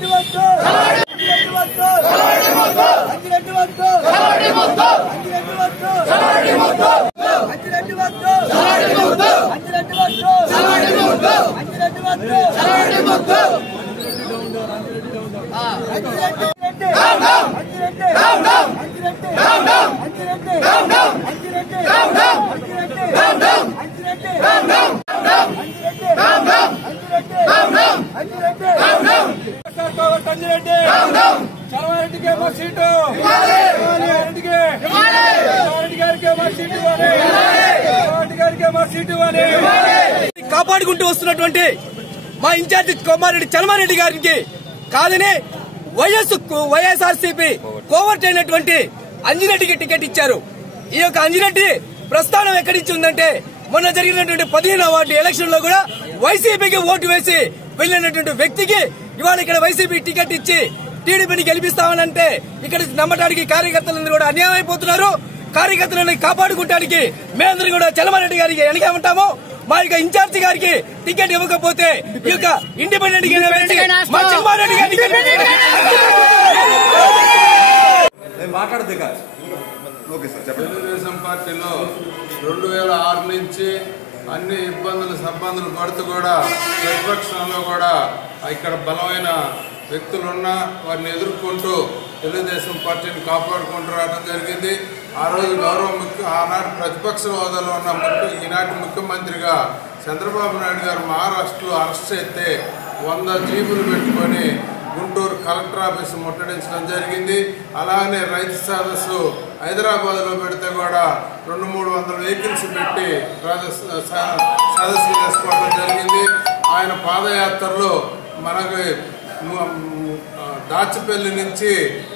220 220 220 220 220 220 220 220 220 220 220 220 220 220 220 220 220 220 220 220 చలవారెడ్డికి మా సీటు. చలవారెడ్డికి చలవారెడ్డి గారికి మా సీటు ఇవ్వాలి. చలవారెడ్డి గారికి మా సీటు ఇవ్వాలి. కాపాడుకుంటూ వస్తున్నటువంటి మా ఇన్ఛార్జి కొమ్మారెడ్డి చలమారెడ్డి గారికి కాదని వైఎస్ వైఎస్ఆర్సీపీ కోవర్ట్ అయినటువంటి అంజిరెడ్డికి టికెట్ ఇచ్చారు. ఈ యొక్క అంజిరెడ్డి ప్రస్థానం ఎక్కడిచ్చి ఉందంటే మొన్న జరిగినటువంటి పదిహేను వార్డు ఎలక్షన్లో కూడా వైసీపీకి ఓటు వేసి వెళ్ళినటువంటి వ్యక్తికి ఇవాళ ఇక్కడ వైసీపీ టికెట్ ఇచ్చి టీడీపీని గెలిపిస్తామనంటే ఇక్కడ నమ్మటానికి కార్యకర్తలందరూ కూడా అన్యాయం అయిపోతున్నారు. కార్యకర్తలను కాపాడుకుంటానికి మేమందరం కూడా చలమారెడ్డి గారికి వెనక ఉంటాము. మా యొక్క ఇన్ఛార్జి గారికి టికెట్ ఇవ్వకపోతే ఈ యొక్క ఇండిపెండెంట్ మా చలమారెడ్డి గారికి మాట్లాడదు ఓకే సార్ చెప్పండి. తెలుగుదేశం పార్టీలో రెండు వేల ఆరు నుంచి అన్ని ఇబ్బందులు సబ్బందులు పడుతూ కూడా ప్రతిపక్షంలో కూడా ఇక్కడ బలమైన వ్యక్తులున్నా వారిని ఎదుర్కొంటూ తెలుగుదేశం పార్టీని కాపాడుకుంటూ రావడం జరిగింది. ఆ రోజు గౌరవ ముఖ్య ఆనాటి ప్రతిపక్ష హోదాలో ఉన్న ముఖ్య ఈనాటి ముఖ్యమంత్రిగా చంద్రబాబు నాయుడు గారు మహారాష్ట్రలో అరెస్ట్ చేస్తే వంద జీబులు పెట్టుకొని గుంటూరు కలెక్టర్ ఆఫీస్ ముట్టడించడం జరిగింది. అలానే రైతు సదస్సు హైదరాబాద్లో పెడితే కూడా రెండు మూడు వందల వెహికల్స్ పెట్టి సదస్సు చేసుకోవడం జరిగింది. ఆయన పాదయాత్రలో మనకి దాచిపల్లి నుంచి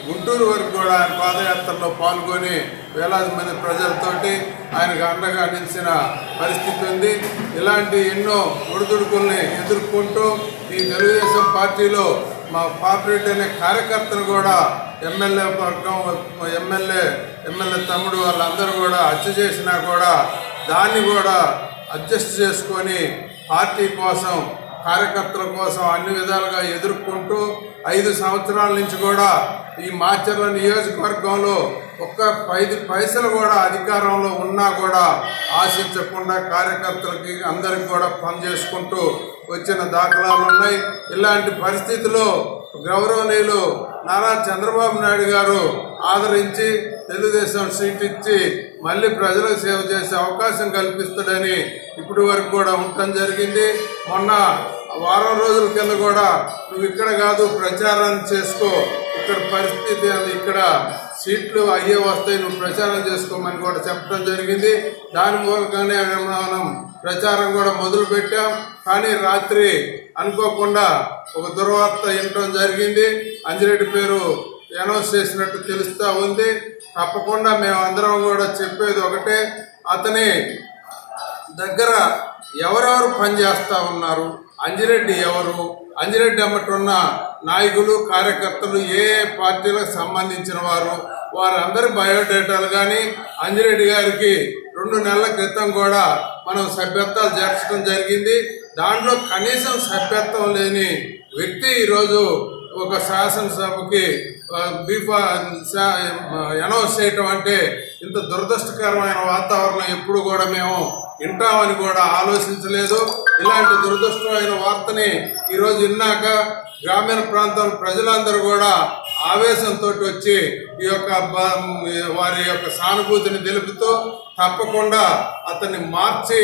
గుంటూరు వరకు కూడా ఆయన పాదయాత్రలో పాల్గొని వేలాది మంది ప్రజలతోటి ఆయనకు అండగా నిలిచిన పరిస్థితి ఉంది. ఇలాంటి ఎన్నో ఒడిదుడుకుల్ని ఎదుర్కొంటూ ఈ తెలుగుదేశం పార్టీలో మా పాపిరెడ్డి అనే కార్యకర్తను కూడా ఎమ్మెల్యే వర్గం ఎమ్మెల్యే ఎమ్మెల్యే తమ్ముడు వాళ్ళందరూ కూడా హత్య చేసినా కూడా దాన్ని కూడా అడ్జస్ట్ చేసుకొని పార్టీ కోసం కార్యకర్తల కోసం అన్ని విధాలుగా ఎదుర్కొంటూ ఐదు సంవత్సరాల నుంచి కూడా ఈ మాచర్ల నియోజకవర్గంలో ఒక్క ఐదు పైసలు కూడా అధికారంలో ఉన్నా కూడా ఆశించకుండా కార్యకర్తలకి అందరికి కూడా పనిచేసుకుంటూ వచ్చిన దాఖలాలు ఉన్నాయి. ఇలాంటి పరిస్థితిలో గౌరవనీయులు నారా చంద్రబాబు నాయుడు గారు ఆదరించి తెలుగుదేశం సీట్ ఇచ్చి మళ్ళీ ప్రజలకు సేవ చేసే అవకాశం కల్పిస్తాడని ఇప్పటి వరకు కూడా ఉండటం జరిగింది. మొన్న వారం రోజుల కింద కూడా నువ్వు ఇక్కడ కాదు ప్రచారం చేసుకో. ఇక్కడ పరిస్థితి అది. ఇక్కడ సీట్లు అయ్యే వస్తాయి నువ్వు ప్రచారం చేసుకోమని కూడా చెప్పడం జరిగింది. దాని మూలంగానే మనం ప్రచారం కూడా మొదలు పెట్టాం కానీ రాత్రి అనుకోకుండా ఒక దుర్వార్త వినటం జరిగింది. అంజిరెడ్డి పేరు అనౌన్స్ చేసినట్టు తెలుస్తూ ఉంది. తప్పకుండా మేమందరం కూడా చెప్పేది ఒకటే. అతని దగ్గర ఎవరెవరు పనిచేస్తూ ఉన్నారు? అంజిరెడ్డి ఎవరు? అంజిరెడ్డి అమ్మటున్న నాయకులు కార్యకర్తలు ఏ పార్టీలకు సంబంధించిన వారు? వారందరి బయోడేటాలు కానీ అంజిరెడ్డి గారికి రెండు నెలల క్రితం కూడా మనం సభ్యత్వాలు చేర్చడం జరిగింది. దాంట్లో కనీసం సభ్యత్వం లేని వ్యక్తి ఈరోజు ఒక శాసనసభకి బీఫా అనౌన్స్ చేయటం అంటే ఇంత దురదృష్టకరమైన వాతావరణం ఎప్పుడు కూడా మేము వింటామని కూడా ఆలోచించలేదు. ఇలాంటి దురదృష్టమైన వార్తని ఈరోజు విన్నాక గ్రామీణ ప్రాంతాల ప్రజలందరూ కూడా ఆవేశంతో వచ్చి ఈ యొక్క బ- వారి యొక్క సానుభూతిని తెలుపుతూ తప్పకుండా అతన్ని మార్చి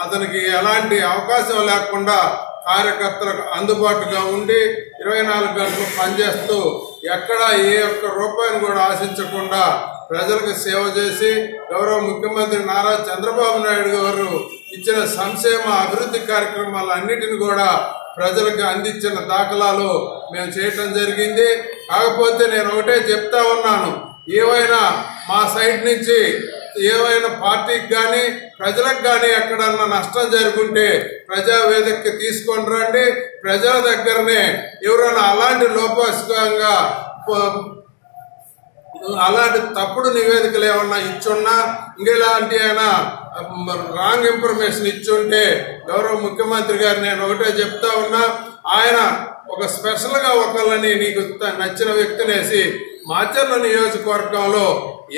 అతనికి ఎలాంటి అవకాశం లేకుండా కార్యకర్తలకు అందుబాటుగా ఉండి ఇరవై నాలుగు గంటలు పనిచేస్తూ ఎక్కడ ఏ ఒక్క రూపాయిని కూడా ఆశించకుండా ప్రజలకు సేవ చేసి గౌరవ ముఖ్యమంత్రి నారా చంద్రబాబు నాయుడు గారు ఇచ్చిన సంక్షేమ అభివృద్ధి కార్యక్రమాలన్నిటిని కూడా ప్రజలకు అందించిన దాఖలాలు మేము చేయటం జరిగింది. కాకపోతే నేను ఒకటే చెప్తా ఉన్నాను. ఏవైనా మా సైడ్ నుంచి ఏవైనా పార్టీకి కానీ ప్రజలకు కానీ ఎక్కడన్నా నష్టం జరుగుంటే ప్రజావేదికకి తీసుకొని రండి. ప్రజల దగ్గరనే ఎవరైనా అలాంటి లోపస్కంగా అలాంటి తప్పుడు నివేదికలు ఏమన్నా ఇచ్చున్నా ఇంకెలాంటి అయినా రాంగ్ ఇన్ఫర్మేషన్ ఇచ్చుంటే గౌరవ ముఖ్యమంత్రి గారు నేను ఒకటే చెప్తా ఉన్నా ఆయన ఒక స్పెషల్గా ఒకళ్ళని నీకు నచ్చిన వ్యక్తినేసి మాచర్ల నియోజకవర్గంలో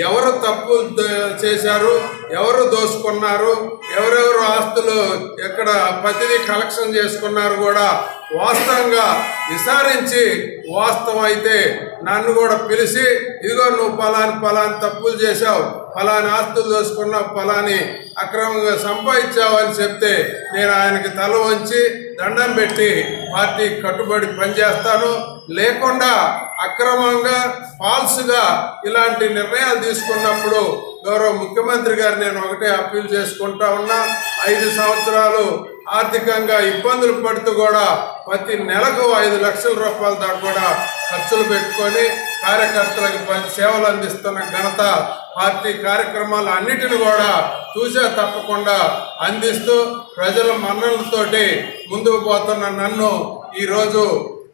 ఎవరు తప్పులు చేశారు ఎవరు దోసుకున్నారు ఎవరెవరు ఆస్తులు ఎక్కడ ప్రతిదీ కలెక్షన్ చేసుకున్నారు కూడా వాస్తవంగా విచారించి వాస్తవం అయితే నన్ను కూడా పిలిచి ఇదిగో నువ్వు పలాని పలాని తప్పులు చేశావు ఫలాని ఆస్తులు దోసుకున్నావు ఫలాని అక్రమంగా సంపాదించావు అని చెప్తే నేను ఆయనకి తల వంచి దండం పెట్టి పార్టీకి కట్టుబడి పనిచేస్తాను లేకుండా అక్రమంగా ఫాల్స్గా ఇలాంటి నిర్ణయాలు తీసుకున్నప్పుడు గౌరవ ముఖ్యమంత్రి గారు నేను ఒకటే అప్పీల్ చేసుకుంటా ఉన్నా. ఐదు సంవత్సరాలు ఆర్థికంగా ఇబ్బందులు పడుతూ కూడా ప్రతి నెలకు ఐదు లక్షల రూపాయల దాకా కూడా ఖర్చులు పెట్టుకొని కార్యకర్తలకు సేవలు అందిస్తున్న ఘనత పార్టీ కార్యక్రమాలు అన్నిటిని కూడా చూసే తప్పకుండా అందిస్తూ ప్రజల మన్నలతోటి ముందుకు పోతున్న నన్ను ఈరోజు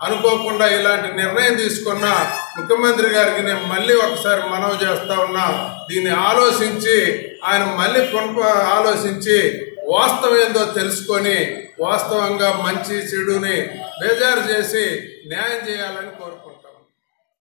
అనుకోకుండా ఇలాంటి నిర్ణయం తీసుకున్న ముఖ్యమంత్రి గారికి నేను మళ్ళీ ఒకసారి మనవి చేస్తా ఉన్నా. దీన్ని ఆలోచించి ఆయన మళ్ళీ పునః ఆలోచించి వాస్తవం ఏందో తెలుసుకొని వాస్తవంగా మంచి చెడుని బేజారు చేసి న్యాయం చేయాలని కోరుకుంటున్నాను.